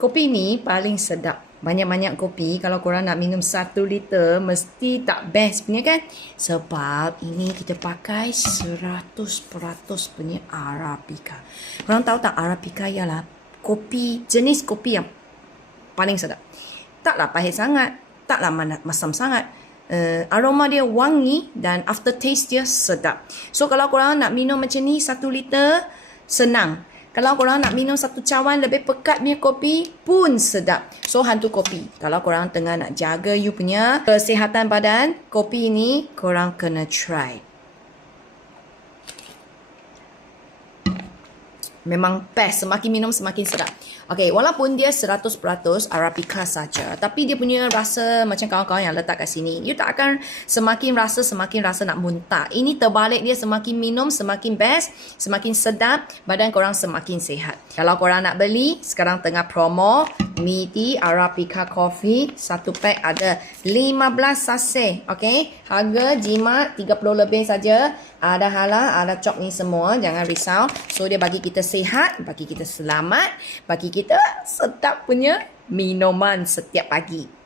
Kopi ni paling sedap. Banyak-banyak kopi kalau korang nak minum satu liter mesti tak best punya kan? Sebab ini kita pakai 100% punya Arabica. Korang tahu tak Arabica ialah kopi, jenis kopi yang paling sedap. Taklah pahit sangat, taklah masam sangat. Uh, aroma dia wangi dan aftertaste dia sedap. So kalau korang nak minum macam ni satu liter, senang. Kalau korang nak minum satu cawan lebih pekat punya kopi pun sedap. So hantu kopi. Kalau korang tengah nak jaga you punya kesihatan badan, kopi ni korang kena try. Memang best. Semakin minum semakin sedap. Okay, walaupun dia 100% Arabica saja, tapi dia punya rasa macam kawan-kawan yang letak kat sini. You tak akan semakin rasa, semakin rasa nak muntah. Ini terbalik dia semakin minum, semakin best, semakin sedap, badan korang semakin sihat. Kalau korang nak beli, sekarang tengah promo, Midi Arabica Coffee, satu pack ada 15 sachet. Okay, harga jimat 30 lebih saja. Ada halal, ada cok ni semua. Jangan risau. So, dia bagi kita sihat, bagi kita selamat, bagi kita sedap punya minuman setiap pagi.